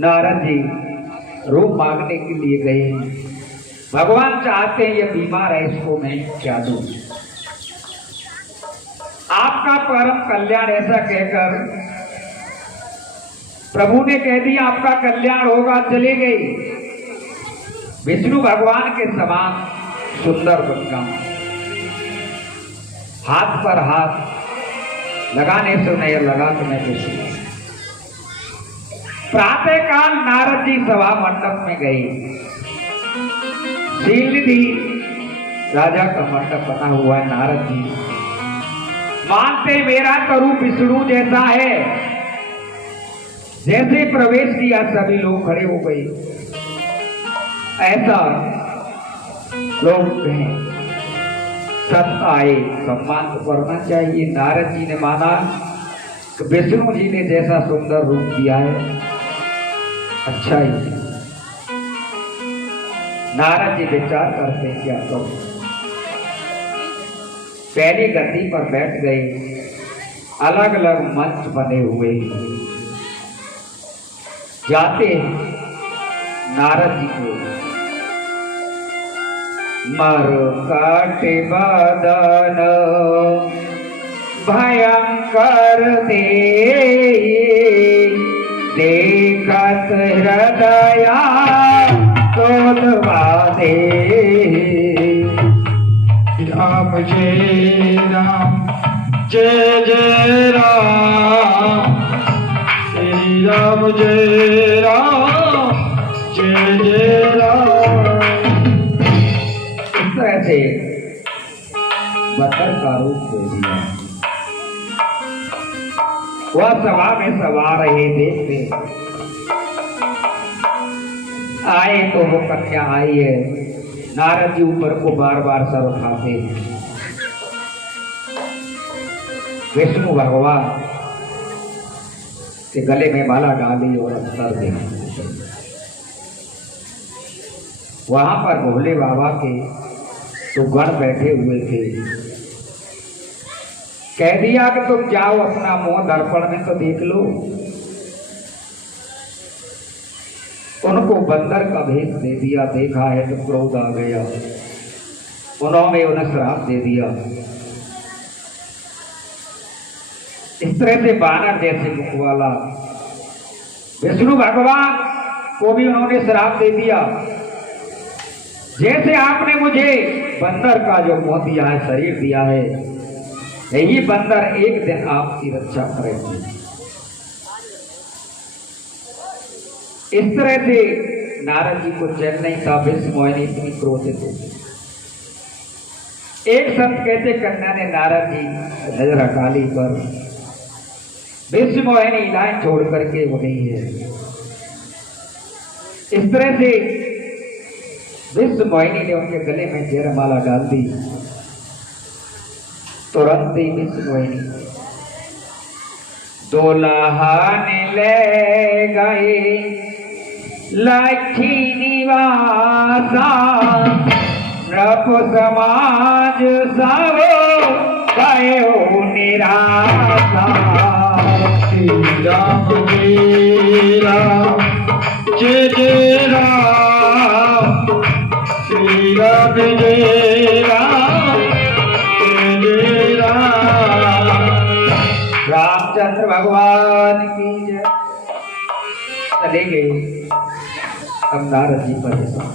नारद जी रूप मांगने के लिए गए। भगवान चाहते हैं ये बीमार है, इसको मैं क्या दूं। आपका परम कल्याण, ऐसा कहकर प्रभु ने कह दिया आपका कल्याण होगा, चले गए। विष्णु भगवान के समान सुंदर बनका, हाथ पर हाथ लगाने से नहीं लगा तो मैं विष्णु। प्रातः काल नारद जी सभा मंडप में गए। शीलनिधि राजा का मंडप बना हुआ है। नारद जी मानते मेरा तो रूप विष्णु जैसा है। जैसे प्रवेश किया सभी लोग खड़े हो गए। ऐसा लोग कहें सत आए, सम्मान तो करना चाहिए। नारद जी ने माना कि विष्णु जी ने जैसा सुंदर रूप दिया है अच्छा ही। नारद जी विचार करते क्या करो। पहली गद्दी पर बैठ गए। अलग अलग मंच बने हुए जाते नारद जी को मरकट बदन भयंकर दे देखत हृदया तोलवा दे। राम जय राम जय जय राम, श्री राम जय राम जय जय राम। इस तरह से बदर का रूप दे दिया। वह सभा में सवार रहे, देखते आए तो वो कन्या आई है। नारद जी ऊपर को बार बार सर उठाते। विष्णु भगवान के गले में माला डाली और सर दे। वहां पर भोले बाबा के तो गण बैठे हुए थे। कह दिया कि तुम जाओ अपना मुंह दर्पण में तो देख लो। उनको बंदर का भेष दे दिया। देखा है तो क्रोध आ गया। उन्होंने उन्हें श्राप दे दिया। इस तरह से बानर जैसे मुख वाला विष्णु भगवान को भी उन्होंने श्राप दे दिया। जैसे आपने मुझे बंदर का जो मुंह दिया है, शरीर दिया है, यही बंदर एक दिन आपकी रक्षा करेंगे। इस तरह से नारद जी को चैन नहीं था। विष्णु मोहिनी इतनी क्रोधित हो। एक संत कहते कन्या ने नारद जी नजर हटाली पर विष्णु मोहिनी लाइन छोड़ करके वो नहीं है। इस तरह से विष्णु मोहिनी ने उनके गले में जयमाला डाल दी। तुरंत ही विष्णु मोहिनी दुल्हन ले गए लक्ष्मी निवासा। नृप समाज सब गयो निराशा। श्री राम जय राम जय जय राम, श्री राम जय राम जय जय राम। रामचंद्र भगवान की जय। चले गए। अब नारद जी परेशान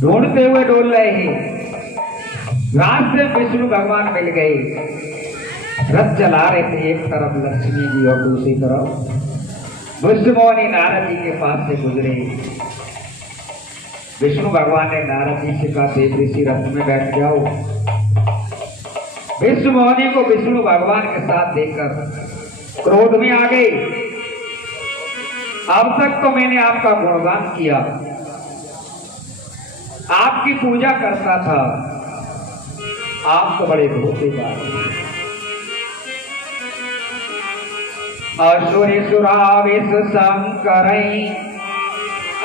ढूंढते हुए डोल रहे हैं। रात से विष्णु भगवान मिल गए। रथ चला रहे थे, एक तरफ लक्ष्मी जी और दूसरी तरफ विष्णु मोहिनी नारद जी के पास से गुजरे। विष्णु भगवान ने नारद जी से कहा देव ऋषि रथ में बैठ जाओ। विष्णु मोहिनी को विष्णु भगवान के साथ देखकर क्रोध में आ गए। अब तक तो मैंने आपका गुणगान किया, आपकी पूजा करता था, आप तो बड़े धोखेबाज। असुरी सुरावेश शंकर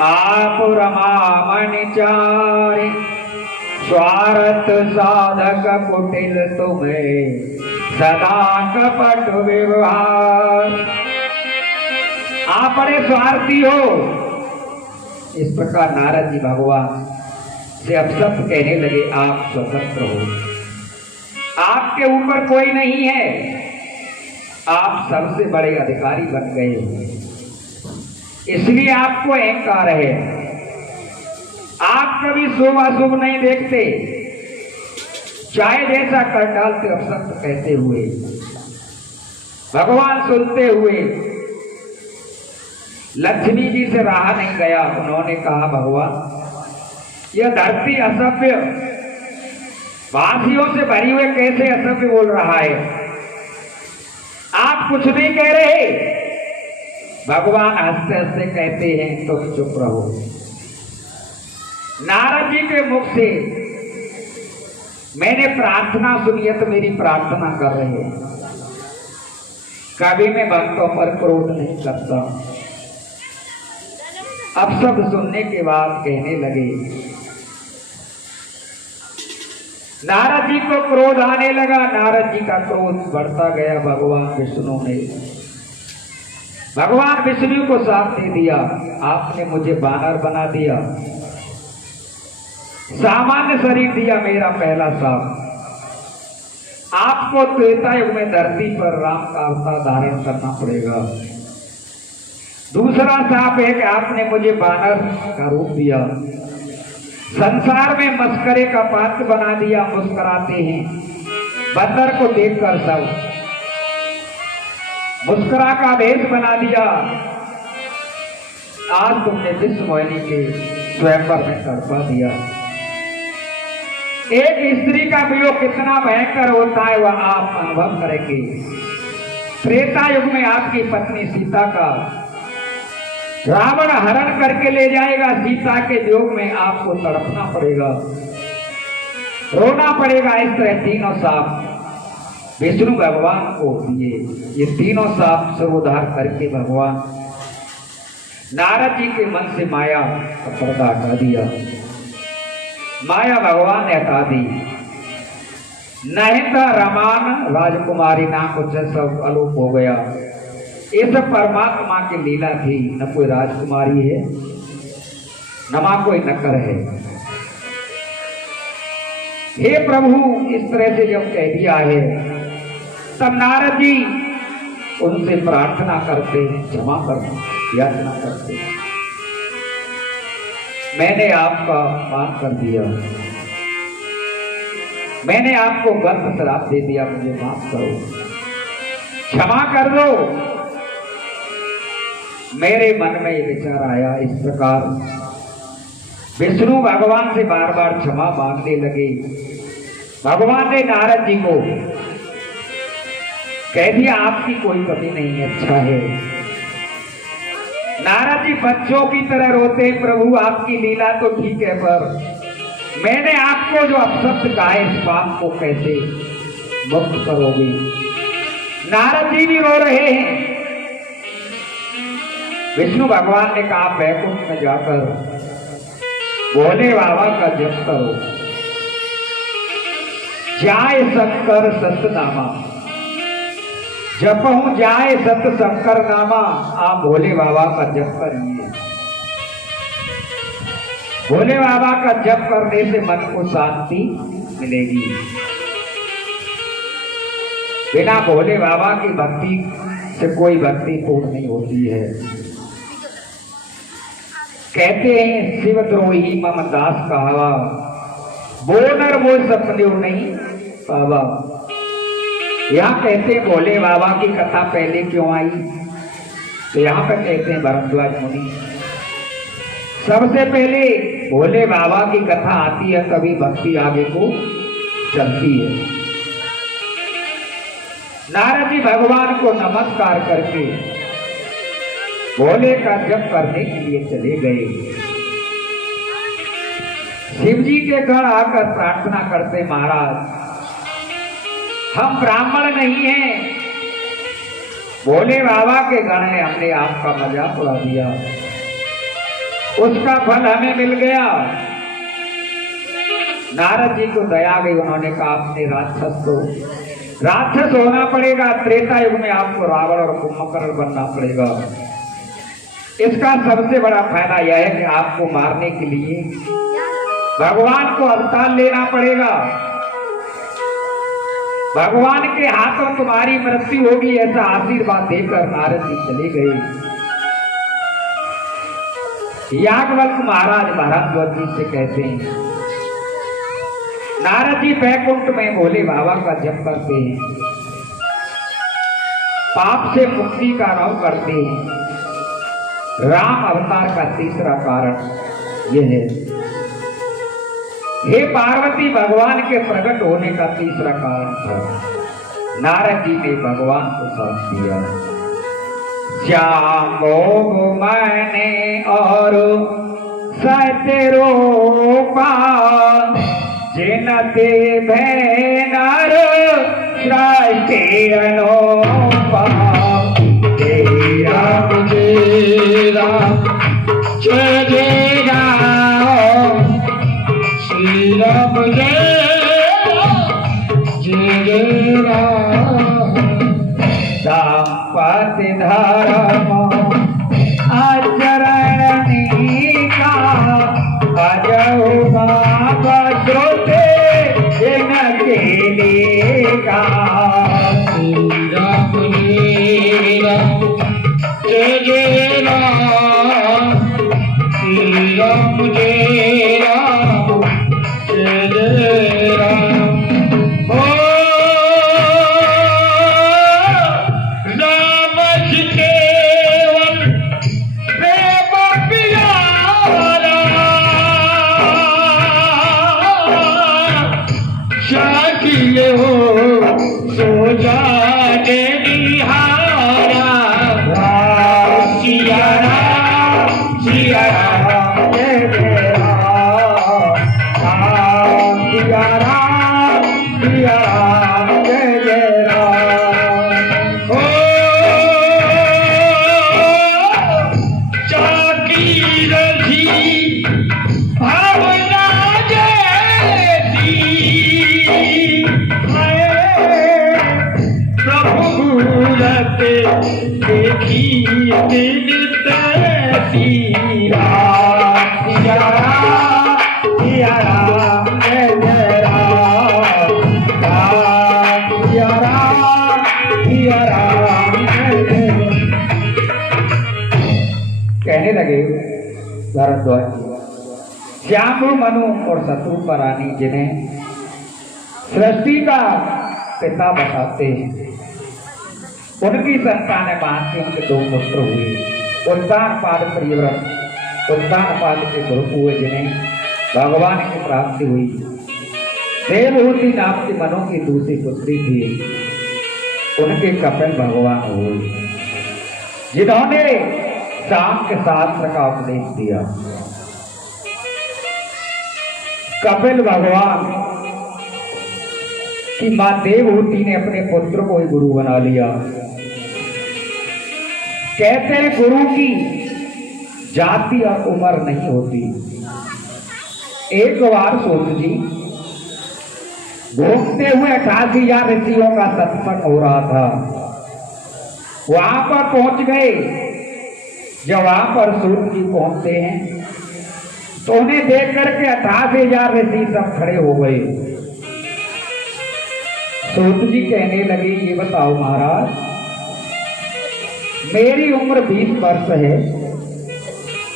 आप रमामन चारे। स्वार्थ साधक कुटिल तुम्हें सदा कपट व्यवहार। आप बड़े स्वार्थी हो। इस प्रकार नारद जी भगवान से अपशब्द कहने लगे, आप स्वतंत्र हो, आपके ऊपर कोई नहीं है, आप सबसे बड़े अधिकारी बन गए, इसलिए आपको अहंकार है। आप कभी शुभ अशुभ नहीं देखते, चाहे जैसा कर डालते अपशब्द कहते हुए। भगवान सुनते हुए लक्ष्मी जी से रहा नहीं गया, उन्होंने कहा, भगवान यह धरती असभ्य वासियों से भरी हुए कैसे असभ्य बोल रहा है, आप कुछ नहीं कह रहे। भगवान हंसते हंसते कहते हैं, तुम चुप रहो। नारद जी के मुख से मैंने प्रार्थना सुनी है, तो मेरी प्रार्थना कर रहे हैं। कभी मैं भक्तों पर क्रोध नहीं करता। अब सब सुनने के बाद कहने लगे, नारद जी को क्रोध आने लगा। नारद जी का क्रोध बढ़ता गया। भगवान विष्णु को साथ दे दिया, आपने मुझे बानर बना दिया, सामान्य शरीर दिया, मेरा पहला साप। आपको त्रेता युग में धरती पर राम का अवतार धारण करना पड़ेगा। दूसरा साप है कि आपने मुझे बानर का रूप दिया, संसार में मस्करे का पात्र बना दिया, मुस्कुराते हैं। बंदर को देखकर सब मुस्कुरा का भेष बना दिया। आज तुमने विश्व मोहिनी के स्वयंवर में तड़पा दिया। एक स्त्री का वियोग कितना भयंकर होता है वह आप अनुभव करेंगे। त्रेता युग में आपकी पत्नी सीता का रावण हरण करके ले जाएगा। सीता के वियोग में आपको तड़पना पड़ेगा, रोना पड़ेगा। इस तरह तीनों साप विष्णु भगवान को दिए। ये तीनों साप से उद्धार करके भगवान नारद जी के मन से माया का पर्दा हटा दिया। माया भगवान ने हटा दी। नहीं तो रमान राजकुमारी ना कुछ सब अलोप हो गया। ये सब परमात्मा की लीला थी। न कोई राजकुमारी है, न मां कोई नकर है। हे प्रभु, इस तरह से जब कह दिया है तब नारद जी उनसे प्रार्थना करते, क्षमा करना, याचना करते। मैंने आपका मान कर दिया, मैंने आपको गलत श्राप दे दिया, मुझे माफ करो, क्षमा कर दो। मेरे मन में ये विचार आया। इस प्रकार विष्णु भगवान से बार बार क्षमा मांगने लगे। भगवान ने नारद जी को कह दिया, आपकी कोई कमी नहीं है, अच्छा है। नारद जी बच्चों की तरह रोते, प्रभु आपकी लीला तो ठीक है, पर मैंने आपको जो अपशब्द कहा है, इस पाप को कैसे मुक्त करोगे। नारद जी भी रो रहे हैं। विष्णु भगवान ने कहा, बैकुंठ में जाकर भोले बाबा का जप करो, जाए शंकर सतनामा, जपहूं जाए सत शंकर नामा। आप भोले बाबा का जप करिए। भोले बाबा का जप करने से मन को शांति मिलेगी। बिना भोले बाबा की भक्ति से कोई भक्ति पूर्ण नहीं होती है। कहते हैं, शिवद्रोही मम दास कहावा, बोनर वो सपने नहीं पावा। यहाँ कहते हैं भोले बाबा की कथा पहले क्यों आई, तो यहाँ पर कहते हैं भरद्वाज मुनि, सबसे पहले भोले बाबा की कथा आती है, तभी भक्ति आगे को चलती है। नारद जी भगवान को नमस्कार करके भोले का जप करने के लिए चले गए। शिव जी के घर आकर प्रार्थना करते, महाराज हम ब्राह्मण नहीं हैं, भोले बाबा के गण ने हमने आपका मजाक उड़ा दिया, उसका फल हमें मिल गया। नारद जी को दया गई। उन्होंने कहा, आपने राक्षस होना पड़ेगा, त्रेता युग में आपको रावण और कुंभकर्ण बनना पड़ेगा। इसका सबसे बड़ा फायदा यह है कि आपको मारने के लिए भगवान को अवतार लेना पड़ेगा। भगवान के हाथों तुम्हारी मृत्यु होगी, ऐसा आशीर्वाद देकर नारद जी चले गए। याज्ञवल्क्य महाराज भारद्वाज जी से कहते हैं, नारद जी बैकुंठ में भोले बाबा का जप करते हैं, पाप से मुक्ति का राव करते हैं। राम अवतार का तीसरा कारण यह है। हे पार्वती, भगवान के प्रकट होने का तीसरा कारण था। नारद जी ने भगवान को साथ दिया। श्यामो मैंने और सतरूपा जिनते भैनर सृष्टि अनूपा। तेरा मुझेरा जय जय राम, श्री राम जय जय जय राम। संपत्ति धर्म आचरणी का अजहुगा बद्रोते इनके लिए का। श्री राम जय जय राम, श्री राम जय राम जय जय राम। ओ राम जी केवल प्रेम प्यारा, शाकिले हो सो जाने निहारा। सिया राम सिया राम जय जय राम, राम सिया राम, सिया राम जय जय राम। ओ चाकी रही भावना जैसी है, प्रभु मूरत देखी दिन तैसी। राम सिया राम, सिया राम जय जय राम, राम सिया राम, सिया राम जय जय राम। कहने लगे भारद्वाज जी, श्यामु मनु और शत्रुपा रानी जिन्हें सृष्टि का पिता बताते हैं, उनकी संतान मान के उनके दो पुत्र हुए। उत्तानपाद प्रियव्रत, उत्तानपाद के गुरु हुए जिन्हें भगवान की प्राप्ति हुई। देवहूति नाम की मनु की दूसरी पुत्री थी, उनके कपिल भगवान हुए, जिन्होंने सांख्य शास्त्र का उपदेश दिया। कपिल भगवान की मां देवहूति ने अपने पुत्र को ही गुरु बना लिया। कहते हैं गुरु की जाति और उम्र नहीं होती। एक बार सूत जी घूमते हुए 88,000 ऋषियों का सत्संग हो रहा था, वहां पर पहुंच गए। जब वहां पर सूत जी पहुंचते हैं तो उन्हें देख करके 88,000 ऋषि सब खड़े हो गए। सूत जी कहने लगे, ये बताओ महाराज, मेरी उम्र 20 वर्ष है,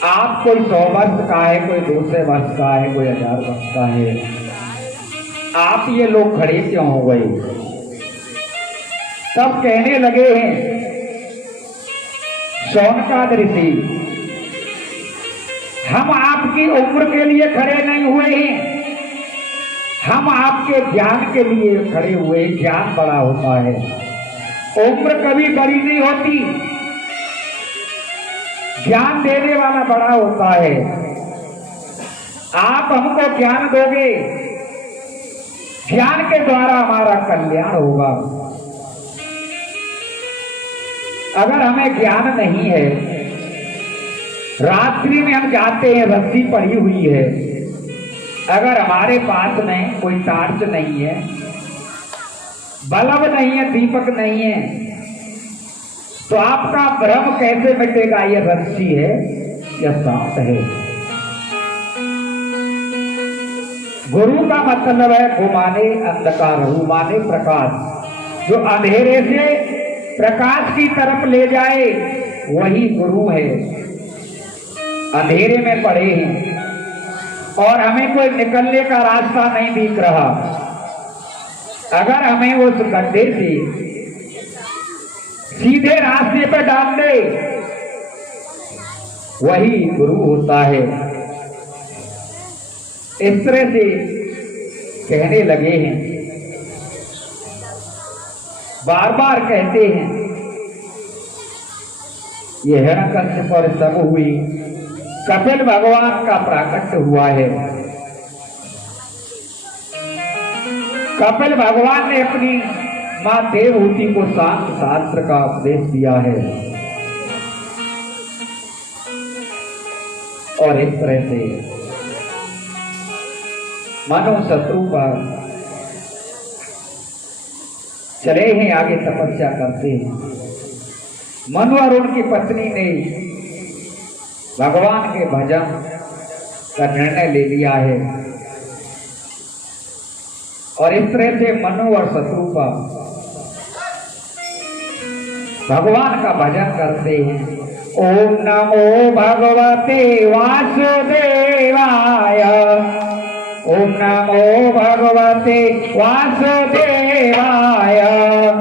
आप कोई 100 वर्ष का है, कोई 200 वर्ष का है, कोई 1000 वर्ष का है, आप ये लोग खड़े क्यों हो गए? सब कहने लगे हैं, शौनकाद ऋषि, हम आपकी उम्र के लिए खड़े नहीं हुए हैं, हम आपके ज्ञान के लिए खड़े हुए। ज्ञान बड़ा होता है, उम्र कभी बड़ी नहीं होती, ज्ञान देने वाला बड़ा होता है। आप हमको ज्ञान दोगे, ज्ञान के द्वारा हमारा कल्याण होगा। अगर हमें ज्ञान नहीं है, रात्रि में हम जाते हैं, रस्सी पड़ी हुई है, अगर हमारे पास में कोई टार्च नहीं है, बल्ब नहीं है, दीपक नहीं है, तो आपका भ्रम कैसे मिटेगा? ये रस्सी है या सांप है? गुरु का मतलब है घुमाने अंधकार, रुमाने प्रकाश। जो अंधेरे से प्रकाश की तरफ ले जाए वही गुरु है। अंधेरे में पड़े हैं और हमें कोई निकलने का रास्ता नहीं दिख रहा। अगर हमें उस गड्ढे से सीधे रास्ते पर डाल दे वही गुरु होता है। इस तरह से कहने लगे हैं, बार बार कहते हैं। ये हिरण्यकश्यप और सब हुई, कपिल भगवान का प्राकट्य हुआ है। कपिल भगवान ने अपनी मां देवहूति को शांत शास्त्र का उपदेश दिया है और इस तरह से मानव शत्रु पर चले हैं, आगे तपस्या करते हैं। मनु और उनकी पत्नी ने भगवान के भजन का निर्णय ले लिया है और इस तरह से मनु और शत्रुपा भगवान का भजन करते हैं। ओम नमो भगवते वासुदेवाय, ओम नमो भगवते वासुदेवाय,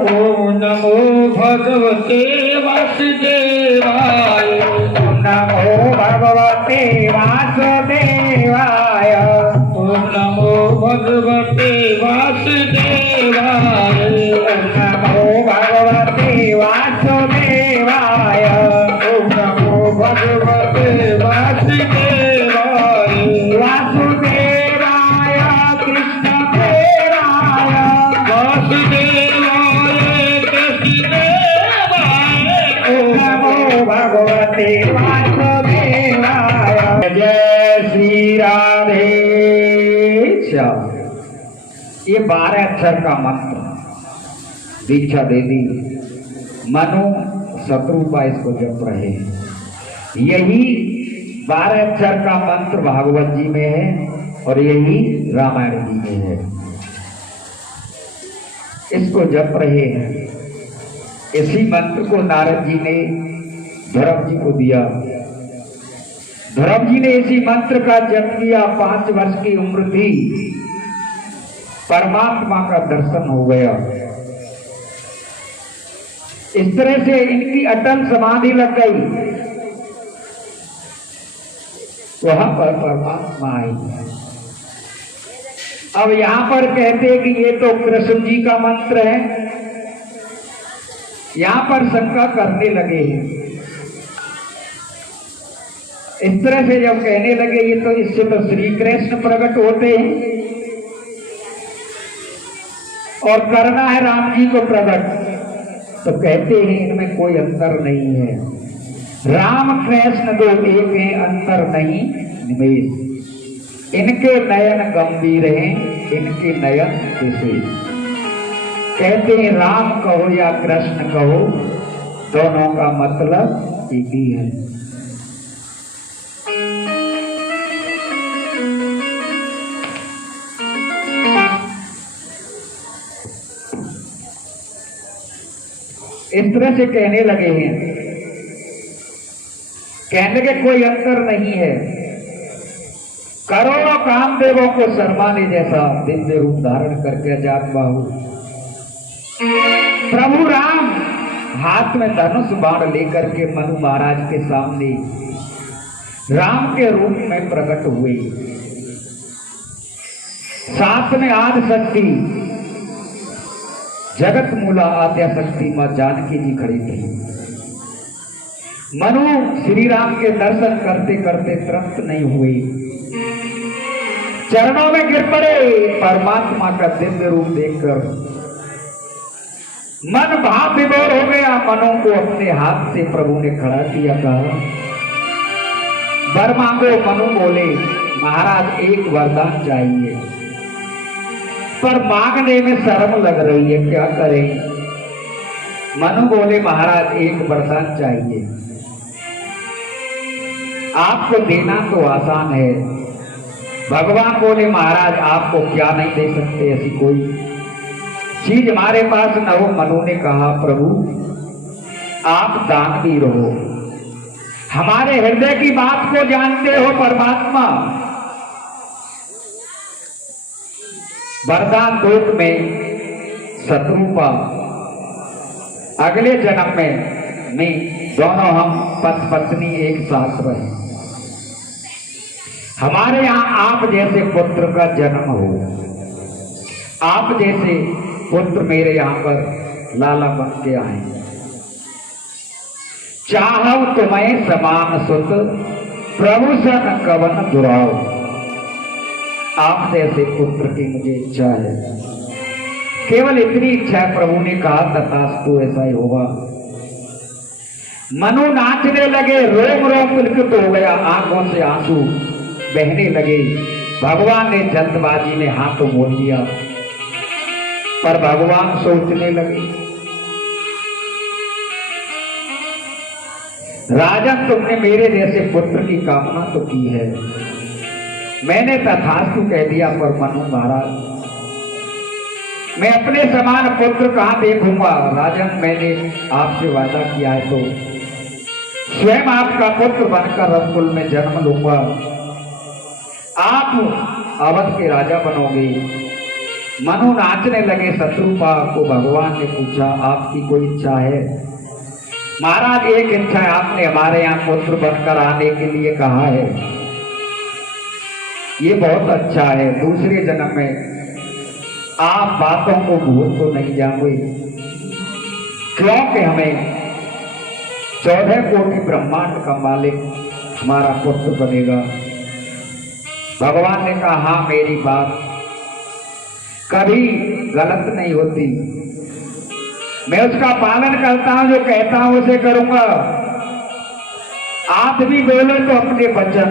ओम नमो भगवते वासुदेवाय, ओम नमो भगवते वासुदेवाय, ओम नमो भगवते वासुदेवाय, ओम नमो भगवते वासुदेवाय, ओम नमो भगवते वासुदेवाय, वासुदेवाय कृष्ण देवाय, वासुदेवाय कृष्णदेवाय, ओम नमो भगवते वासुदेवाय। जय श्री राधे श्याम। ये 12 अक्षर का मंत्र दीक्षा दे दी। मनु शत्रुपा इसको जप रहे हैं। यही 12 अक्षर का मंत्र भागवत जी में है और यही रामायण जी में है। इसको जप रहे हैं। इसी मंत्र को नारद जी ने धर्म जी को दिया। धर्म जी ने इसी मंत्र का जप किया। 5 वर्ष की उम्र थी, परमात्मा का दर्शन हो गया। इस तरह से इनकी अटल समाधि लग गई। वहां पर परमात्मा आई। अब यहां पर कहते हैं कि ये तो कृष्ण जी का मंत्र है। यहां पर शंका करने लगे हैं। इस तरह से जब कहने लगे ये तो इससे तो श्री कृष्ण प्रकट होते हैं और करना है राम जी को प्रकट। तो कहते हैं इनमें कोई अंतर नहीं है। राम कृष्ण दो एक हैं, अंतर नहीं निमेष। इनके नयन गंभीर हैं, इनके नयन विशेष। कहते हैं राम कहो या कृष्ण कहो, दोनों का मतलब एक ही है। इस तरह से कहने लगे हैं। कहने के कोई अंतर नहीं है। करोड़ों कामदेवों को शर्माने जैसा दिव्य रूप धारण करके जात बाहु प्रभु राम हाथ में धनुष बाण लेकर के मनु महाराज के सामने राम के रूप में प्रकट हुए। साथ में आदि शक्ति जगत मूला आद्या शक्ति मां जानकी जी खड़ी थी। मनु श्री राम के दर्शन करते करते तृप्त नहीं हुए, चरणों में गिर पड़े। परमात्मा का दिव्य रूप देखकर मन भाव विभोर हो गया। मनु को अपने हाथ से प्रभु ने खड़ा किया। कहा वर मांगो। मनु बोले महाराज एक वरदान चाहिए, पर मांगने में शर्म लग रही है, क्या करें? मनु बोले महाराज एक वरदान चाहिए, आपको देना तो आसान है। भगवान बोले महाराज आपको क्या नहीं दे सकते, ऐसी कोई चीज हमारे पास न हो। मनु ने कहा प्रभु आप दानवीर हो, हमारे हृदय की बात को जानते हो परमात्मा। वरदान लोक में शत्रुपा, अगले जन्म में दोनों हम पति पत्नी एक साथ रहे। हमारे यहाँ आप जैसे पुत्र का जन्म हो, आप जैसे पुत्र मेरे यहाँ पर लाला बन के आए। चाहव तुम्हें समान सुत प्रभु सन कवन दुराव, आप जैसे पुत्र की मुझे इच्छा है, केवल इतनी इच्छा है। प्रभु ने कहा तथास्तु ऐसा ही होगा। मनु नाचने लगे, रोम रोम पुलकित हो गया, आंखों से आंसू बहने लगे। भगवान ने जल्दबाजी में हाथ तो मोड़ लिया, पर भगवान सोचने लगे राजन तुमने मेरे जैसे पुत्र की कामना तो की है, मैंने तथास्तु कह दिया, पर मनु महाराज मैं अपने समान पुत्र कहां देखूंगा। राजन मैंने आपसे वादा किया है तो स्वयं आपका पुत्र बनकर रघुकुल में जन्म लूंगा, आप अवध के राजा बनोगे। मनु नाचने लगे। शत्रुपा को भगवान ने पूछा आपकी कोई इच्छा है? महाराज एक इच्छा है, आपने हमारे यहाँ पुत्र बनकर आने के लिए कहा है, ये बहुत अच्छा है। दूसरे जन्म में आप बातों को भूल तो नहीं जाओगे, क्योंकि हमें 14 कोटि ब्रह्मांड का मालिक हमारा पुत्र बनेगा। भगवान ने कहा हाँ मेरी बात कभी गलत नहीं होती, मैं उसका पालन करता हूं, जो कहता हूं उसे करूंगा। आप भी बोले तो अपने वचन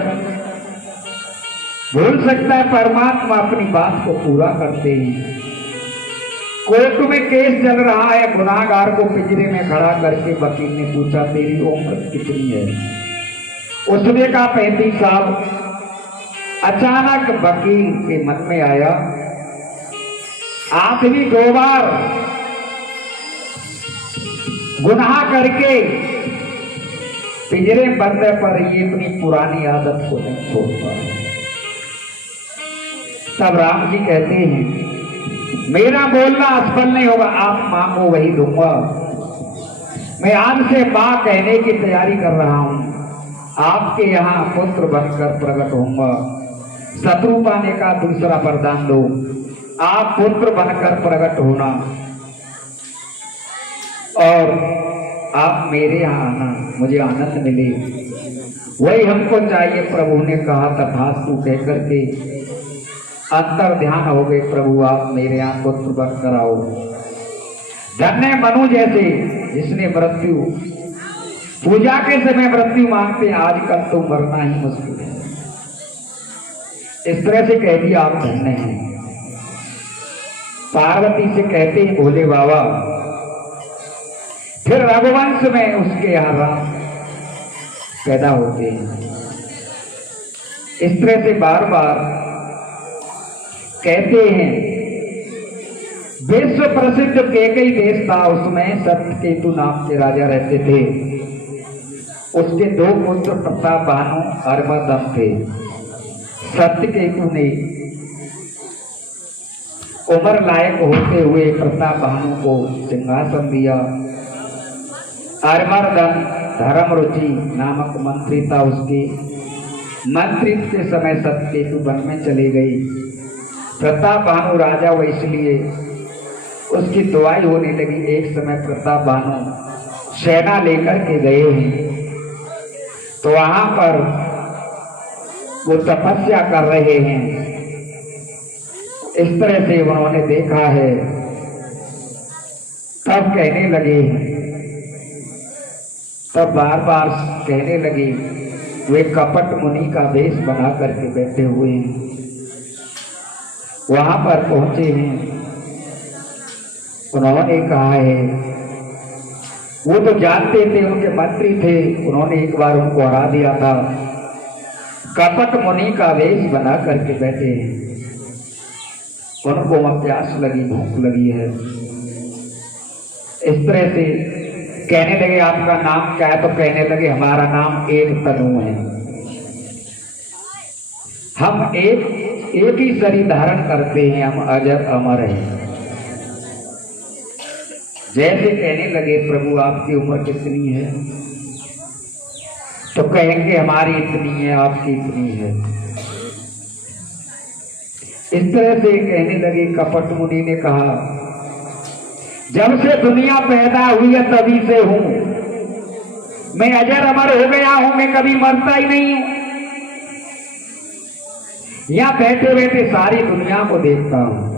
भूल सकता है, परमात्मा अपनी बात को पूरा करते ही। कोर्ट में केस चल रहा है, गुनाहगार को पिंजरे में खड़ा करके वकील ने पूछा तेरी उम्र कितनी है? उसने कहा 35 साल। अचानक वकील के मन में आया आदमी 2 बार गुनाह करके पिंजरे बंद है, पर ये अपनी पुरानी आदत को नहीं छोड़ता। तब राम जी कहते हैं मेरा बोलना असफल नहीं होगा, आप मांगो वही दूंगा। मैं आज से मां कहने की तैयारी कर रहा हूं, आपके यहाँ पुत्र बनकर प्रकट होऊंगा। शत्रुपा ने कहा दूसरा वरदान दो, आप पुत्र बनकर प्रकट होना और आप मेरे यहाँ आना, मुझे आनंद मिले, वही हमको चाहिए। प्रभु ने कहा तथास्तु कह करके अंतर ध्यान हो गए, प्रभु आप मेरे यहाँ पुत्र बनकर आओ। धन्य मनु जैसे जिसने मृत्यु पूजा के समय मृत्यु मांगते, आजकल तो मरना ही मुश्किल है। इस तरह से कह दिया आप धन्य हैं। पार्वती से कहते हैं भोले बाबा, फिर रघुवंश में उसके यहाँ राम पैदा होते हैं। इस तरह से बार बार कहते हैं। विश्व प्रसिद्ध केकई देश था, उसमें सत्यकेतु नाम के राजा रहते थे। उसके 2 पुत्र प्रताप भानु अर्मदम थे। सत्यकेतु ने उम्र लायक होते हुए प्रताप भानु को सिंहासन दिया। अर्मदम धर्मरुचि नामक मंत्री था, उसके मंत्रित्व के समय सत्यकेतु वन में चले गई। प्रताप भानु राजा वो इसलिए उसकी दुआई होने लगी। एक समय प्रताप भानु सेना लेकर के गए हैं, तो वहां पर वो तपस्या कर रहे हैं। इस तरह से उन्होंने देखा है, तब कहने लगे, तब बार बार कहने लगे, वे कपट मुनि का वेश बना करके बैठे हुए हैं। वहां पर पहुंचे हैं, उन्होंने कहा है वो तो जानते थे, उनके मंत्री थे, उन्होंने एक बार उनको हरा दिया था। कपट मुनि का वेश बना करके बैठे हैं, उनको वहां प्यास लगी, भूख लगी है। इस तरह से कहने लगे आपका नाम क्या है? तो कहने लगे हमारा नाम एक तनु है, हम एक ही शरीर धारण करते हैं, हम अजर अमर हैं। जैसे कहने लगे प्रभु आपकी उम्र कितनी है? तो कहेंगे हमारी इतनी है, आपकी इतनी है। इस तरह से कहने लगे। कपट मुनि ने कहा जब से दुनिया पैदा हुई है तभी से हूं, मैं अजर अमर हो गया हूं, मैं कभी मरता ही नहीं हूं। यहां बैठे बैठे सारी दुनिया को देखता हूं।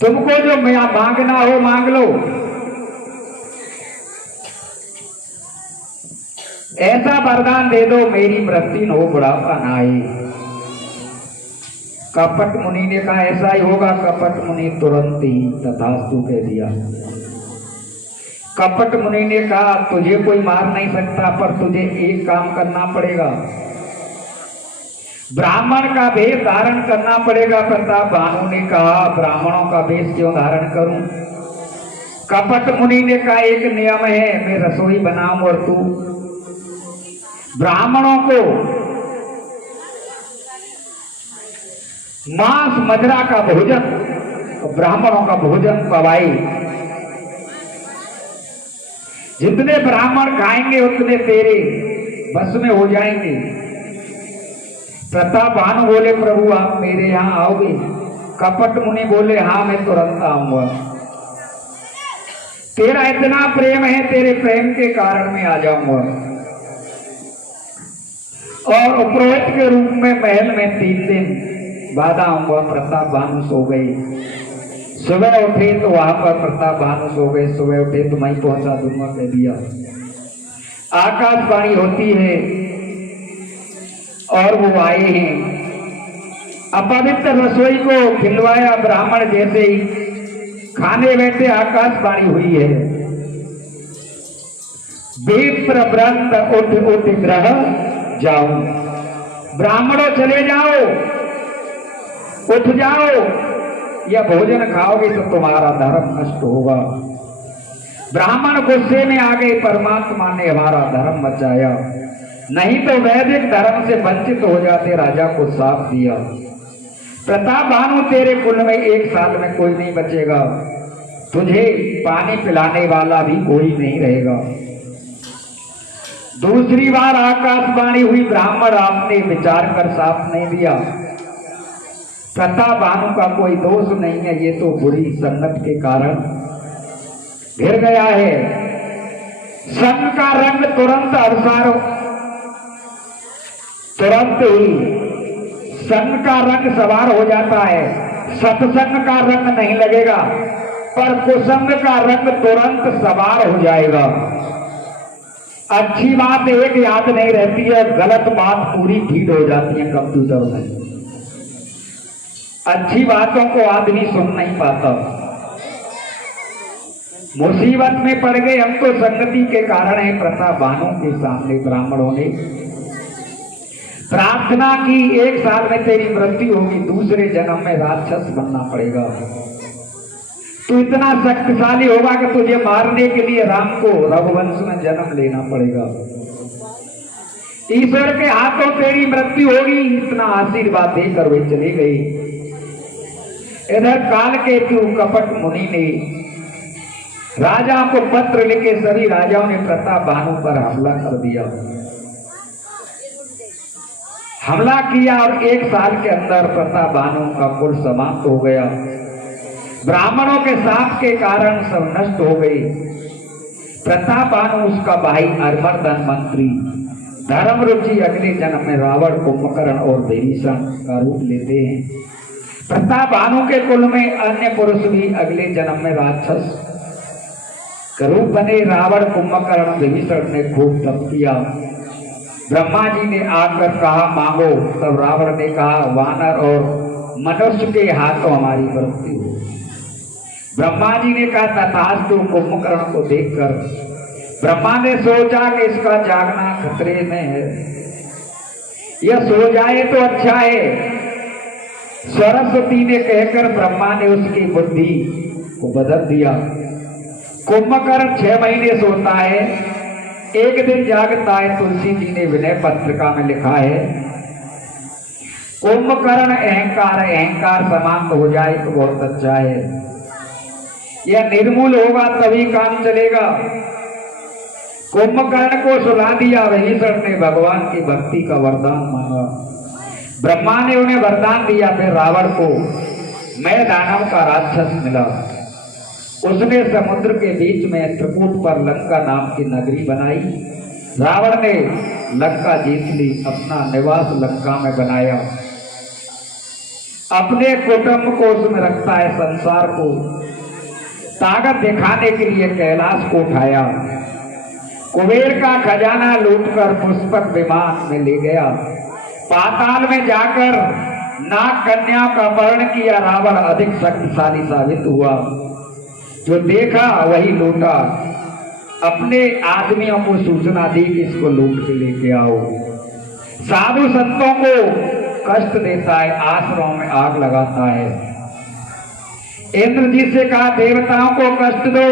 तुमको जो मांगना हो मांग लो, ऐसा वरदान दे दो मेरी मृत्यु न हो, बुढ़ापा ना आए। कपट मुनि ने कहा ऐसा ही होगा। कपट मुनि तुरंत ही तथास्तु कह दिया। कपट मुनि ने कहा तुझे कोई मार नहीं सकता, पर तुझे एक काम करना पड़ेगा, ब्राह्मण का वेश धारण करना पड़ेगा। प्रताप भानु ने कहा ब्राह्मणों का वेश क्यों धारण करूं? कपट मुनि ने कहा एक नियम है, मैं रसोई बनाऊं और तू ब्राह्मणों को मांस मदिरा का भोजन, ब्राह्मणों का भोजन पवाई। जितने ब्राह्मण खाएंगे उतने तेरे बस में हो जाएंगे। प्रताप भानु बोले प्रभु आप मेरे यहां आओगे? कपट मुनि बोले हाँ मैं तुरंत आऊंगा। तेरा इतना प्रेम है, तेरे प्रेम के कारण मैं आ जाऊंगा। और पुरोहित के रूप में महल में 3 दिन बाद आऊंगा। प्रताप भानु सो गई। सुबह उठे तो वहां पर प्रताप भानु सो गए। सुबह उठे तो मैं पहुंचा दूंगा कह दिया। आकाशवाणी होती है और वो आए हैं। अपवित्र रसोई को खिलवाया ब्राह्मण जैसे ही खाने बैठे आकाशवाणी हुई है। विप्र व्रत उठ उठ ग्रह जाओ, ब्राह्मणों चले जाओ, उठ जाओ, या भोजन खाओगे तो तुम्हारा धर्म नष्ट होगा। ब्राह्मण गुस्से में आ गए, परमात्मा ने हमारा धर्म बचाया, नहीं तो वैदिक धर्म से वंचित हो जाते। राजा को साफ दिया प्रताप भानु तेरे कुल में 1 साल में कोई नहीं बचेगा, तुझे पानी पिलाने वाला भी कोई नहीं रहेगा। दूसरी बार आकाशवाणी हुई, ब्राह्मण आपने विचार कर साफ नहीं दिया। प्रताप भानु का कोई दोष नहीं है, ये तो बुरी संगत के कारण घिर गया है। संग का रंग तुरंत अवसार, तुरंत ही संग का रंग सवार हो जाता है। सत्संग का रंग नहीं लगेगा, पर कुसंग का रंग तुरंत सवार हो जाएगा। अच्छी बात एक याद नहीं रहती है, गलत बात पूरी फीड हो जाती है कंप्यूटर में। अच्छी बातों को आदमी सुन नहीं पाता। मुसीबत में पड़ गए हम तो संगति के कारण है। प्रताप भानु के सामने ब्राह्मणों ने प्रार्थना की 1 साल में तेरी मृत्यु होगी, दूसरे जन्म में राक्षस बनना पड़ेगा। तू इतना शक्तिशाली होगा कि तुझे मारने के लिए राम को रघुवंश में जन्म लेना पड़ेगा। ईश्वर के हाथों तेरी मृत्यु होगी। इतना आशीर्वाद देकर वे चली गई। इधर काल के कपट मुनि ने राजा को पत्र लिखे, सभी राजाओं ने प्रताप भानु पर हमला कर दिया। हमला किया और 1 साल के अंदर प्रताप भानु का कुल समाप्त हो गया। ब्राह्मणों के साथ के कारण सब नष्ट हो गई। प्रताप भानु उसका भाई अरमर्दन मंत्री धर्मरुचि अगले जन्म में रावण, कुंभकर्ण और विभीषण का रूप लेते हैं। प्रताप भानु के कुल में अन्य पुरुष भी अगले जन्म में राक्षस का रूप बने। रावण, कुंभकर्ण, विभीषण ने खूब तप किया। ब्रह्मा जी ने आकर कहा मांगो, तब रावण ने कहा वानर और मनुष्य के हाथों हमारी मृत्यु हो। ब्रह्मा जी ने कहा तथास्तु। कुंभकर्ण को देखकर ब्रह्मा ने सोचा कि इसका जागना खतरे में है, यह सो जाए तो अच्छा है। सरस्वती ने कहकर ब्रह्मा ने उसकी बुद्धि को बदल दिया। कुंभकर्ण 6 महीने सोता है, एक दिन जागता है। तुलसी जी ने विनय पत्रिका में लिखा है कुंभकर्ण अहंकार समाप्त हो जाए तो बहुत अच्छा है, यह निर्मूल होगा तभी काम चलेगा। कुंभकर्ण को सुला दिया। विभीषण ने भगवान की भक्ति का वरदान मांगा, ब्रह्मा ने उन्हें वरदान दिया। फिर रावण को मैं दानव का राक्षस मिला, उसने समुद्र के बीच में त्रिकूट पर लंका नाम की नगरी बनाई। रावण ने लंका जीत ली, अपना निवास लंका में बनाया, अपने कुटुंब को उसमें रखता है। संसार को ताकत दिखाने के लिए कैलाश को उठाया, कुबेर का खजाना लूटकर पुष्पक विमान में ले गया। पाताल में जाकर नाग कन्या का वर्ण किया। रावण अधिक शक्तिशाली साबित हुआ, जो देखा वही लूटा। अपने आदमियों को सूचना दी कि इसको लूट के लेके आओ। साधु संतों को कष्ट देता है, आश्रमों में आग लगाता है। इंद्र जी से कहा देवताओं को कष्ट दो।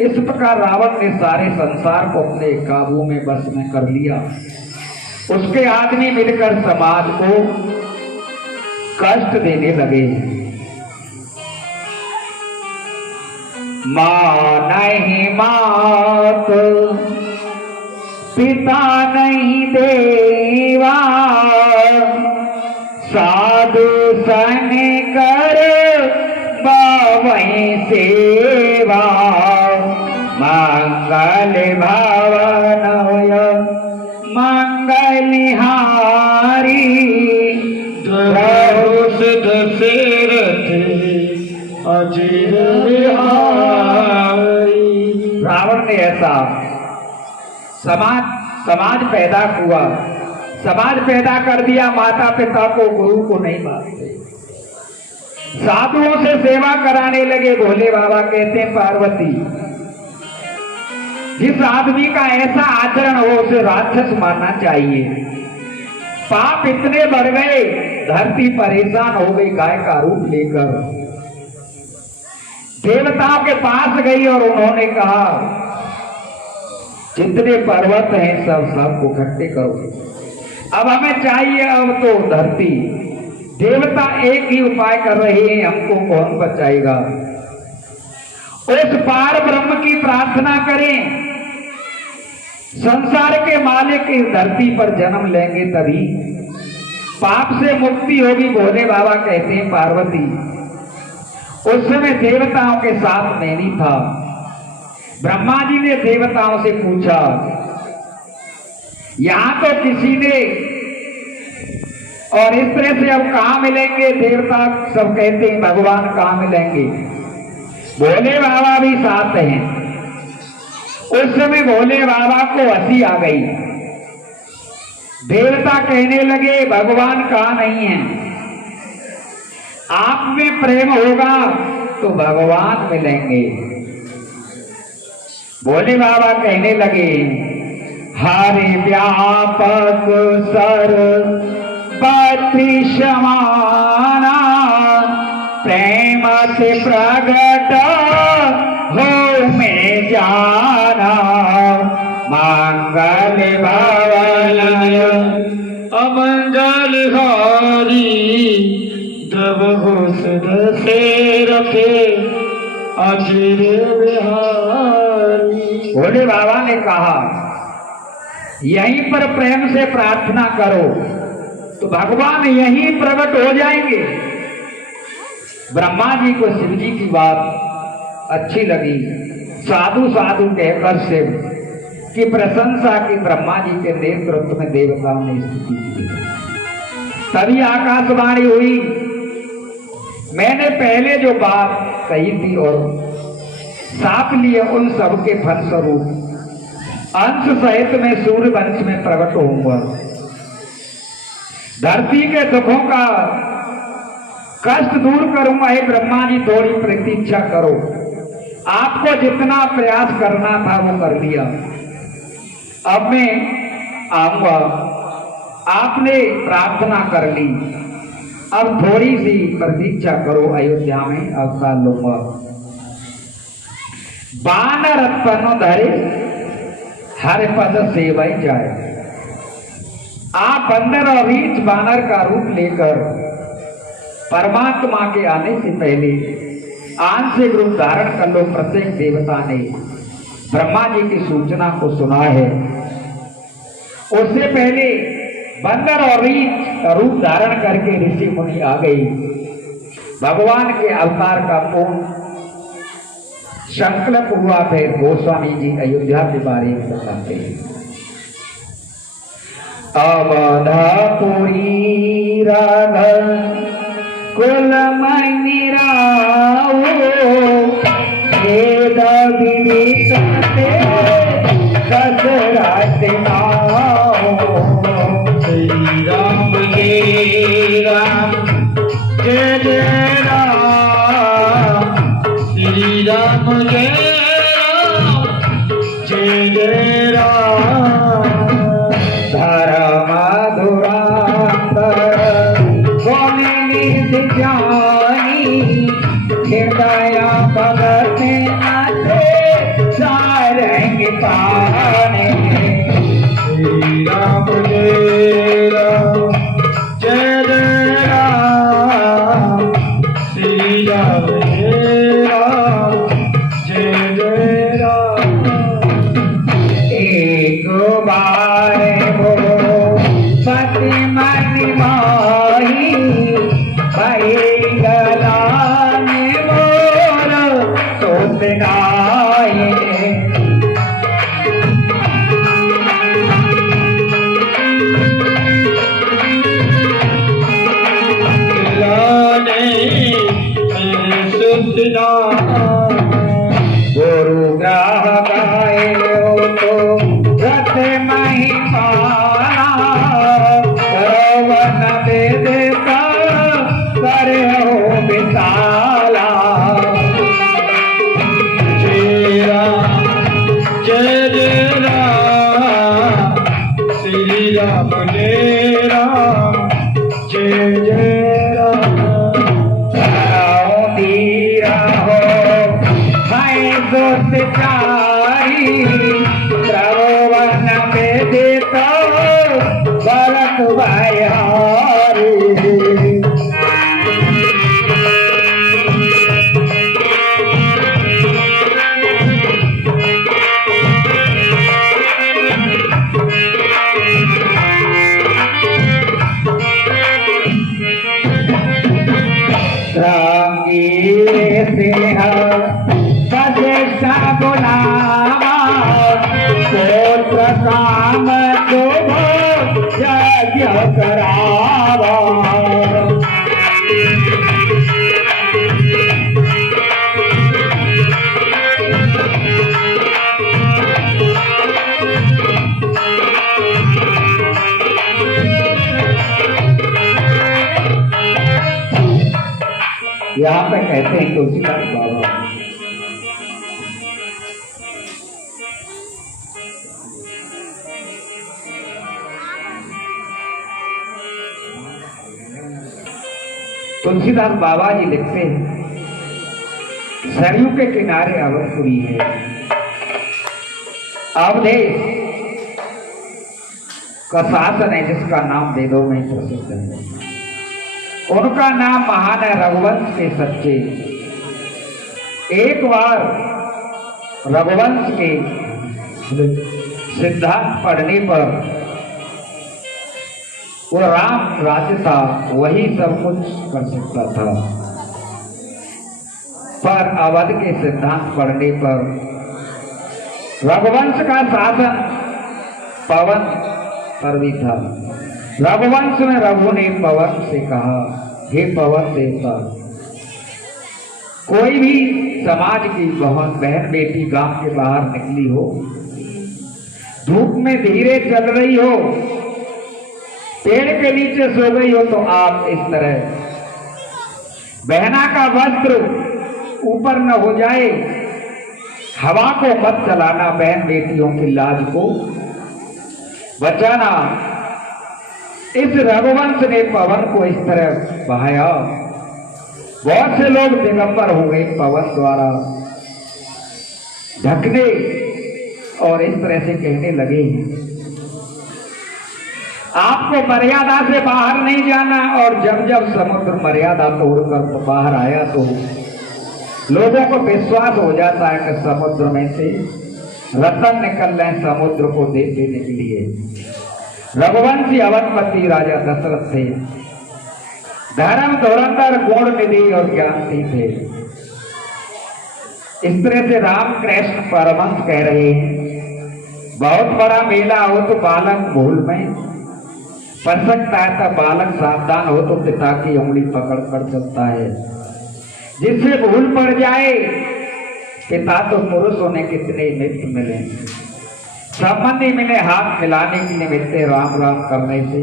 इस प्रकार रावण ने सारे संसार को अपने काबू में बस में कर लिया। उसके आदमी मिलकर समाज को कष्ट देने लगे। माँ नहीं मात, पिता नहीं देवा, साधु सन कर बावै सेवा, मंगल भवन मंगलिहारी, धनुष दशरथ अजीर बिहारी। रावण ने ऐसा समाज पैदा हुआ, समाज पैदा कर दिया। माता पिता को गुरु को नहीं मानते, साधुओं से सेवा कराने लगे। भोले बाबा कहते हैं पार्वती, जिस आदमी का ऐसा आचरण हो उसे राक्षस मानना चाहिए। पाप इतने बढ़ गए, धरती परेशान हो गई। गाय का रूप लेकर देवताओं के पास गई और उन्होंने कहा जितने पर्वत हैं सबको इकट्ठे करो, अब हमें चाहिए अब तो धरती। देवता एक ही उपाय कर रहे हैं, हमको कौन बचाएगा? उस पार ब्रह्म की प्रार्थना करें, संसार के मालिक इस धरती पर जन्म लेंगे तभी पाप से मुक्ति होगी। भोले बाबा कहते हैं पार्वती, उस समय देवताओं के साथ मैं नहीं था। ब्रह्मा जी ने देवताओं से पूछा, यहां तो किसी ने, और इस तरह से अब कहां मिलेंगे? देवता सब कहते हैं भगवान कहां मिलेंगे? भोले बाबा भी साथ हैं। उस समय भोले बाबा को हंसी आ गई। देवता कहने लगे भगवान कहां नहीं है, आप में प्रेम होगा तो भगवान मिलेंगे। भोले बाबा कहने लगे, हरे व्यापक सर बत्रिशमाना, प्रेम से प्रगट हो में जाना, मंगल भवन अमंगल हारी, जब होश से रखे अजीर बिहारी। भोले बाबा ने कहा यहीं पर प्रेम से प्रार्थना करो तो भगवान यहीं प्रकट हो जाएंगे। ब्रह्मा जी को शिव जी की बात अच्छी लगी। साधु साधु कहकर शिव की प्रशंसा की। ब्रह्मा जी के नेतृत्व में देवताओं ने स्तुति की। तभी आकाशवाणी हुई, मैंने पहले जो बात कही थी और साप लिए उन सबके फलस्वरूप अंश सहित में सूर्य वंश में प्रकट होऊंगा। धरती के दुखों का कष्ट दूर करूंगा। हे ब्रह्मा जी थोड़ी प्रतीक्षा करो। आपको जितना प्रयास करना था वो कर लिया, अब मैं आऊंगा। आपने प्रार्थना कर ली, अब थोड़ी सी प्रतीक्षा करो, अयोध्या में अवसर लूंगा। बानर उत्पन्न धरे हर पद सेवई जाए। आप बंदर और रीछ बानर का रूप लेकर परमात्मा के आने से पहले आंशिक रूप धारण कर लो। प्रत्येक देवता ने ब्रह्मा जी की सूचना को सुना है। उससे पहले बंदर और रीछ रूप धारण करके ऋषि मुनि आ गई। भगवान के अवतार का पूर्ण संकल्प हुआ। फिर गोस्वामी जी अयोध्या के बारे में बताते हैं। अवधपुरी राघ कुलमणि राव वेद विदिते कसरत नाओ। श्री राम जय राम जय जय राम। श्री राम जय राम जय जय राम। धर्म धुरांतर स्वामी ज्ञानी हृदय भगत नाथे सारंग पाने। श्री राम जय राम जय जय राम। श्री राम जय राम जय जय राम। एक बार पति मन माही भई गलान मोर सोत गाये। गुरु ग्राह गाय तो रथ महिमा सरवन देता करे हो विशाला। जय राम जय जय राम। श्री राम जय राम जय जय राम। धीरा हो भाई दोस्तारी श्रवण में देता भरत भाई हारी। गुलामा पुत्र काम शुभ यज्ञ करावा। यहाँ पे कहते हैं तुलसीदास बाबा, तुलसीदास बाबा जी लिखते हैं सरयू के किनारे अवधपुरी है। अवधेश का शासन है जिसका नाम वेदों में प्रसिद्ध है। उनका नाम महान है रघुवंश के सच्चे। एक बार रघुवंश के सिद्धांत पढ़ने पर वो राम राज्य था, वही सब कुछ कर सकता था, पर अवध के सिद्धांत पढ़ने पर रघुवंश का शासन पवन पर भी था। रघुवंश में रघु ने पवन से कहा, हे पवन देवता, कोई भी समाज की बहन बेटी गांव के बाहर निकली हो, धूप में धीरे चल रही हो, पेड़ के नीचे सो गई हो, तो आप इस तरह बहना का वस्त्र ऊपर न हो जाए, हवा को मत चलाना, बहन बेटियों की लाज को बचाना। इस रघुवंश ने पवन को इस तरह बहाया, बहुत से लोग दिगंबर हो गए पवन द्वारा ढकने, और इस तरह से कहने लगे आपको मर्यादा से बाहर नहीं जाना। और जब जब समुद्र मर्यादा तोड़कर बाहर आया तो लोगों को विश्वास हो जाता है कि समुद्र में से रतन निकल रहे समुद्र को दे देने के लिए। रघुवंशी अवधपति राजा दशरथ थे, धर्म धुरंधर गुण निधि और ज्ञानती थे। इस तरह से राम कृष्ण परमहंस कह रहे हैं, बहुत बड़ा मेला हो तो बालक भूल में पड़ सकता है, तब बालक सावधान हो तो पिता की उंगली पकड़ कर चलता है। जिससे भूल पड़ जाए, पिता तो पुरुष होने कितने मित्र मिले, संबंधी मिले, हाथ मिलाने के निमित्त राम राम करने से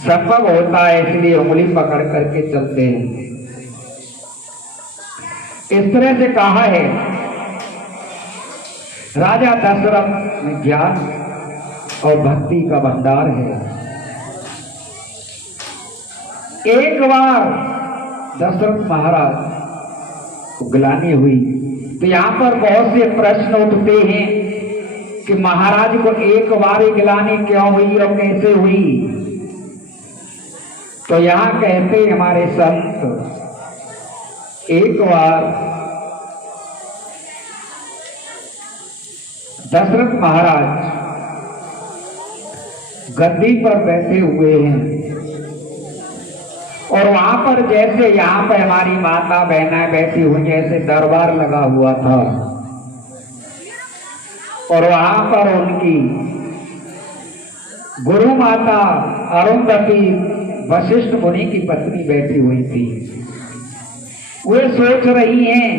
संभव होता है, इसलिए उंगली पकड़ करके चलते हैं। इस तरह से कहा है। राजा दशरथ में ज्ञान और भक्ति का भंडार है। एक बार दशरथ महाराज को गिलानी हुई तो यहां पर बहुत से प्रश्न उठते हैं कि महाराज को एक बार ही गिलानी क्यों हुई और कैसे हुई। तो यहां कहते हमारे संत, एक बार दशरथ महाराज गद्दी पर बैठे हुए हैं और वहां पर जैसे यहाँ पर हमारी माता बहनें बैठी हुई, जैसे दरबार लगा हुआ था, और वहां पर उनकी गुरु माता अरुंधति वशिष्ठ मुनि की पत्नी बैठी हुई थी। वे सोच रही हैं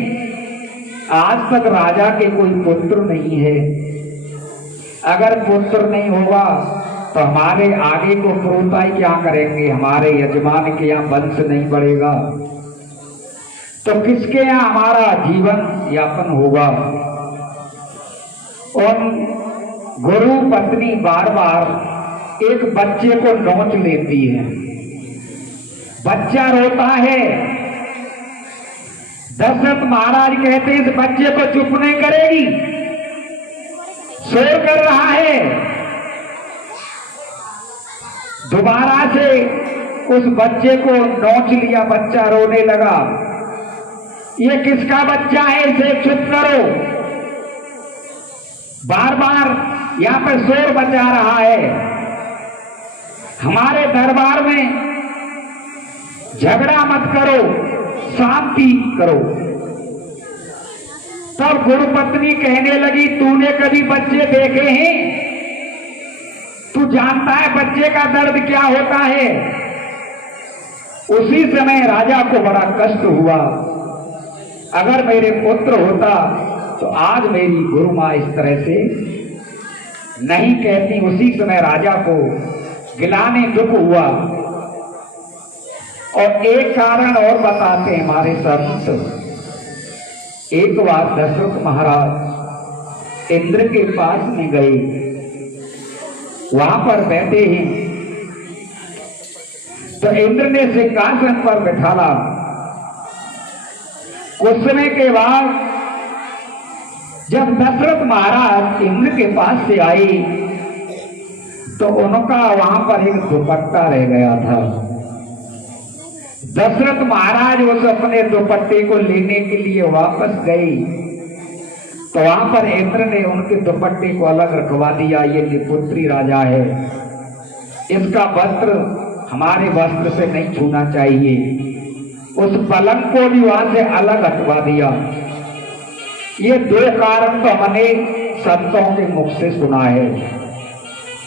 आज तक राजा के कोई पुत्र नहीं है, अगर पुत्र नहीं होगा तो हमारे आगे को पुरोताई क्या करेंगे, हमारे यजमान के यहाँ वंश नहीं बढ़ेगा तो किसके यहाँ हमारा जीवन यापन होगा। और गुरु पत्नी बार बार एक बच्चे को नोच लेती है, बच्चा रोता है। दशरथ महाराज कहते हैं इस बच्चे को चुप नहीं करेगी, शोर कर रहा है। दोबारा से उस बच्चे को नोच लिया, बच्चा रोने लगा। ये किसका बच्चा है, इसे चुप करो। बार बार यहां पर शोर बचा रहा है, हमारे दरबार में झगड़ा मत करो, शांति करो। तब गुरु पत्नी कहने लगी तूने कभी बच्चे देखे हैं, तू जानता है बच्चे का दर्द क्या होता है। उसी समय राजा को बड़ा कष्ट हुआ, अगर मेरे पुत्र होता तो आज मेरी गुरु मां इस तरह से नहीं कहती। उसी समय राजा को गिलाने दुख हुआ। और एक कारण और बताते हैं हमारे संत, एक बार दशरथ महाराज इंद्र के पास में गए, वहां पर बैठे हैं तो इंद्र ने सिंहासन पर बैठाला। कुछ समय के बाद जब दशरथ महाराज इंद्र के पास से आए तो उनका वहां पर एक दुपट्टा रह गया था। दशरथ महाराज उस अपने दुपट्टे को लेने के लिए वापस गए तो वहां पर इंद्र ने उनके दुपट्टे को अलग रखवा दिया। ये निपुत्री राजा है, इसका वस्त्र हमारे वस्त्र से नहीं छूना चाहिए। उस पलंग को भी वहां से अलग हटवा दिया। ये दो कारण तो हमने संतों के मुख से सुना है।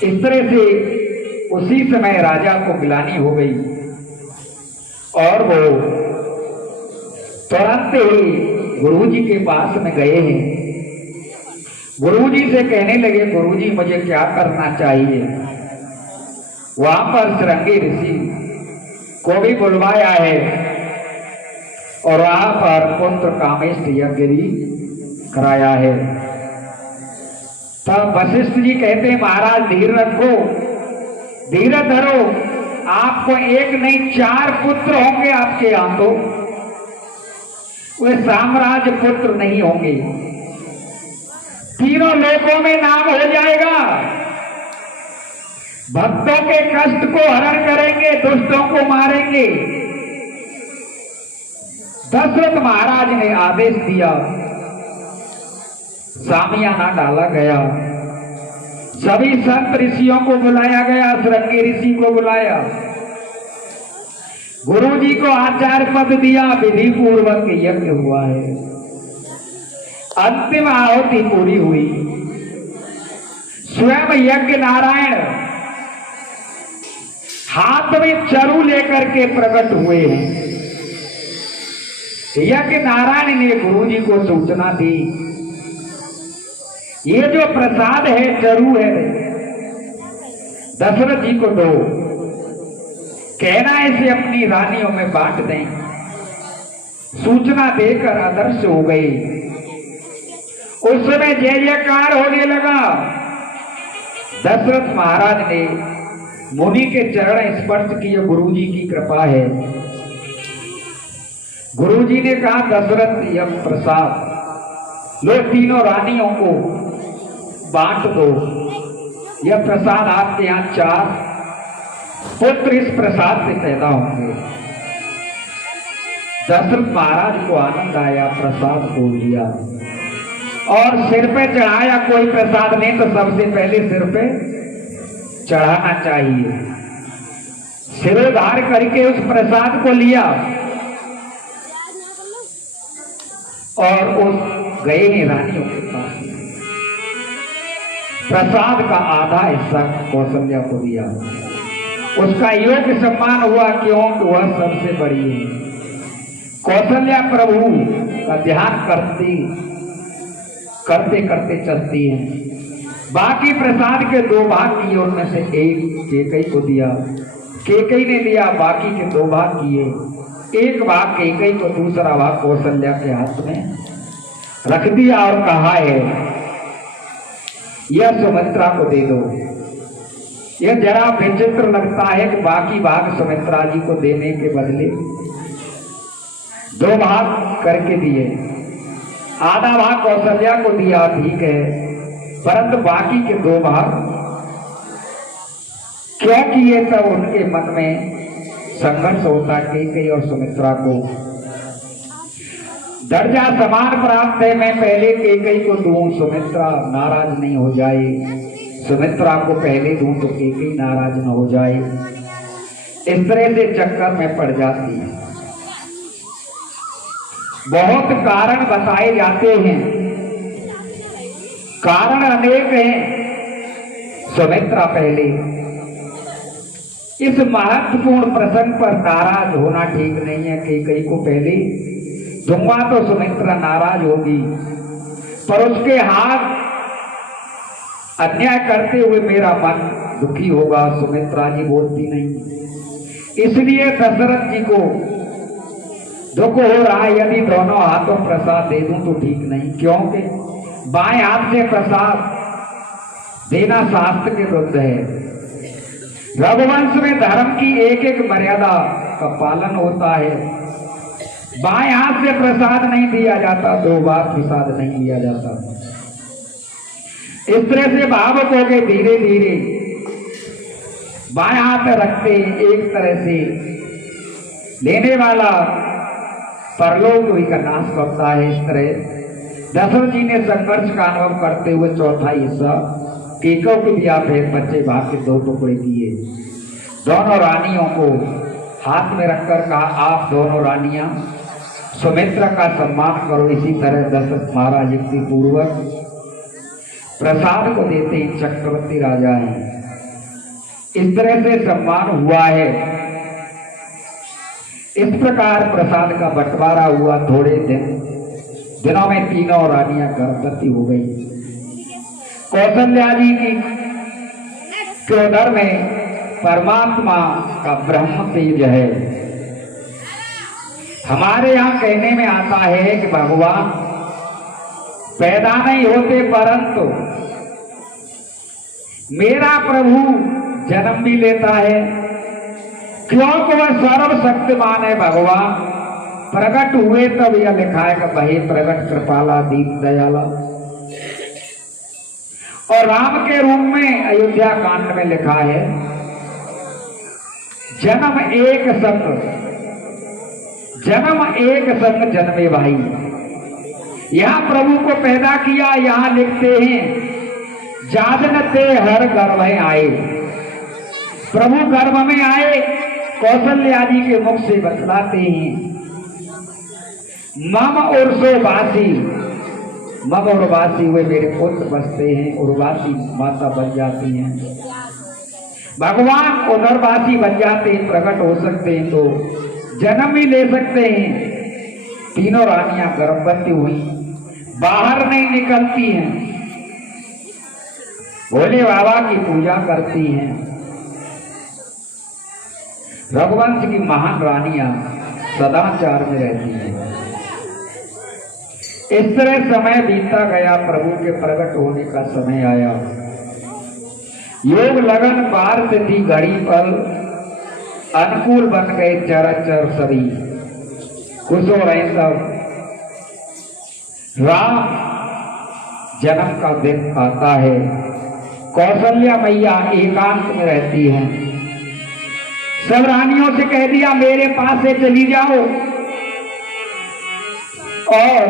इस तरह से उसी समय राजा को गिलानी हो गई और वो तुरंत ही गुरुजी के पास में गए हैं। गुरुजी से कहने लगे गुरुजी मुझे क्या करना चाहिए। वहां पर श्रृंगी ऋषि को भी बुलवाया है और वहां पर पुत्र कामेष्ट यज्ञ भी कराया है। तब वशिष्ठ जी कहते हैं महाराज धीर रखो, धीरज धरो, आपको एक नहीं 4 पुत्र होंगे आपके यहां, तो वे साम्राज्य पुत्र नहीं होंगे, तीनों लोकों में नाम हो जाएगा, भक्तों के कष्ट को हरण करेंगे, दुष्टों को मारेंगे। दशरथ महाराज ने आदेश दिया, सामियाना डाला गया, सभी संत ऋषियों को बुलाया गया, श्रृंगी ऋषि को बुलाया, गुरु जी को आचार्य पद दिया, विधि पूर्वक यज्ञ हुआ है, अंतिम आहुति पूरी हुई। स्वयं यज्ञ नारायण हाथ में चरु लेकर के प्रकट हुए हैं। यज्ञ नारायण ने गुरु जी को सूचना दी, ये जो प्रसाद है चरु है, दशरथ जी को दो, कहना इसे अपनी रानियों में बांट दें। सूचना देकर अदृश्य हो गई। उस समय जय जयकार होने लगा। दशरथ महाराज ने मुनि के चरण स्पर्श किए, गुरु जी की कृपा है। गुरु जी ने कहा दशरथ यह प्रसाद लो, तीनों रानियों को बांट दो, यह प्रसाद आपके यहां 4 पुत्र इस प्रसाद से पैदा होंगे। दशरथ महाराज को आनंद आया, प्रसाद को लिया और सिर पे चढ़ाया। कोई प्रसाद नहीं तो सबसे पहले सिर पे चढ़ाना चाहिए। सिरोधार करके उस प्रसाद को लिया और उस गए हैं रानियों के पास। प्रसाद का आधा हिस्सा कौशल्या को दिया। उसका योग्य सम्मान हुआ, क्योंकि वह सबसे बड़ी है। कौशल्या प्रभु का ध्यान करते करते चलती है। बाकी प्रसाद के 2 भाग किए, उनमें से एक केकई को दिया, केकई ने लिया, बाकी के 2 भाग किए। एक भाग केकई को, दूसरा भाग कौशल्या के हाथ में रख दिया और कहा है यह सुमित्रा को दे दो। यह जरा विचित्र लगता है कि बाकी भाग सुमित्रा जी को देने के बदले 2 भाग करके दिए। आधा भाग कौशल्या को दिया, ठीक है, परंतु बाकी के 2 भाग क्यों किए? तब उनके मन में संघर्ष होता, केकई और सुमित्रा को दर्जा समान प्राप्त है, मैं पहले केकई को दूं, सुमित्रा नाराज नहीं हो जाए। सुमित्रा को पहले दूं तो केकई नाराज न हो जाए। इस तरह से चक्कर में पड़ जाती है। बहुत कारण बताए जाते हैं, कारण अनेक हैं। सुमित्रा पहले इस महत्वपूर्ण प्रसंग पर नाराज होना ठीक नहीं है। केकई को पहले दूंगा तो सुमित्रा नाराज होगी, पर उसके हाथ अन्याय करते हुए मेरा मन दुखी होगा। सुमित्रा जी बोलती नहीं, इसलिए दशरथ जी को दुख हो रहा है। यदि दोनों हाथों प्रसाद दे दूं तो ठीक नहीं, क्योंकि बाएं हाथ से प्रसाद देना शास्त्र के विरुद्ध है। रघुवंश में धर्म की एक एक मर्यादा का पालन होता है। बाएं हाथ से प्रसाद नहीं दिया जाता, 2 बार प्रसाद नहीं दिया जाता। इस तरह से भावुक हो गए, धीरे धीरे बाएं हाथ रखते एक तरह से लेने वाला परलोक भी का नाश करता है। इस तरह दशरथ जी ने संघर्ष का अनुभव करते हुए चौथा हिस्सा केकई को दिया, फिर बच्चे भाग के 2 टुकड़े किए। दोनों रानियों को हाथ में रखकर कहा, आप दोनों रानियां सुमित्रा का सम्मान करो। इसी तरह दशरथ महाराज युक्ति पूर्वक प्रसाद को देते ही चक्रवर्ती राजा हैं। इस तरह से सम्मान हुआ है। इस प्रकार प्रसाद का बंटवारा हुआ। थोड़े दिनों में तीनों रानियां गर्भवती हो गई। कौशल्या जी की उदर में परमात्मा का ब्रह्म तेज है। हमारे यहाँ कहने में आता है कि भगवान पैदा नहीं होते, परंतु मेरा प्रभु जन्म भी लेता है, क्योंकि वह सर्वशक्तिमान है। भगवान प्रकट हुए तब यह लिखा है कि वही प्रकट कृपाला दीन दयाला। और राम के रूप में अयोध्या कांड में लिखा है, जन्म एक संग जन्मे भाई। यहां प्रभु को पैदा किया, यहां लिखते हैं जादनते हर गर्भ आए। प्रभु गर्भ में आए, कौशल्या जी के मुख से बतलाते हैं मम उर्सोवासी, मम उर्वासी हुए मेरे पुत्र बसते हैं, उर्वासी माता बन जाती हैं। भगवान उदरवासी बन जाते हैं, प्रकट हो सकते हैं, तो जन्म ही ले सकते हैं। तीनों रानियां गर्भवती हुई, बाहर नहीं निकलती हैं, भोले बाबा की पूजा करती हैं। रघुवंश की महान रानियां सदाचार में रहती हैं। इस तरह समय बीतता गया, प्रभु के प्रकट होने का समय आया। योग लगन पार तिथि घड़ी पर अनुकूल बन गए चराचर सभी, खुश हो रहे सब। राम जन्म का दिन आता है, कौशल्या मैया एकांत में रहती हैं। सब रानियों से कह दिया मेरे पास से चली जाओ, और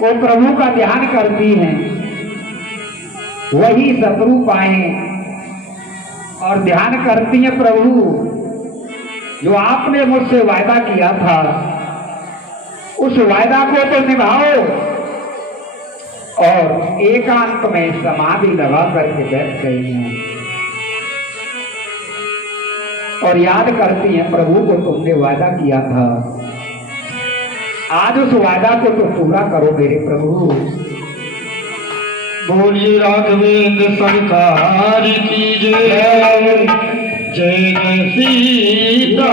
वो प्रभु का ध्यान करती हैं। वही शत्रु पाए और ध्यान करती हैं, प्रभु जो आपने मुझसे वायदा किया था उस वायदा को तो निभाओ। और एकांत में समाधि लगा करके बैठ गई हैं और याद करती हैं, प्रभु को तुमने वायदा किया था, आज उस वायदा को तो पूरा करो मेरे प्रभु। बोलिए राघवेंद्र सरकार की जय, जय जय सीता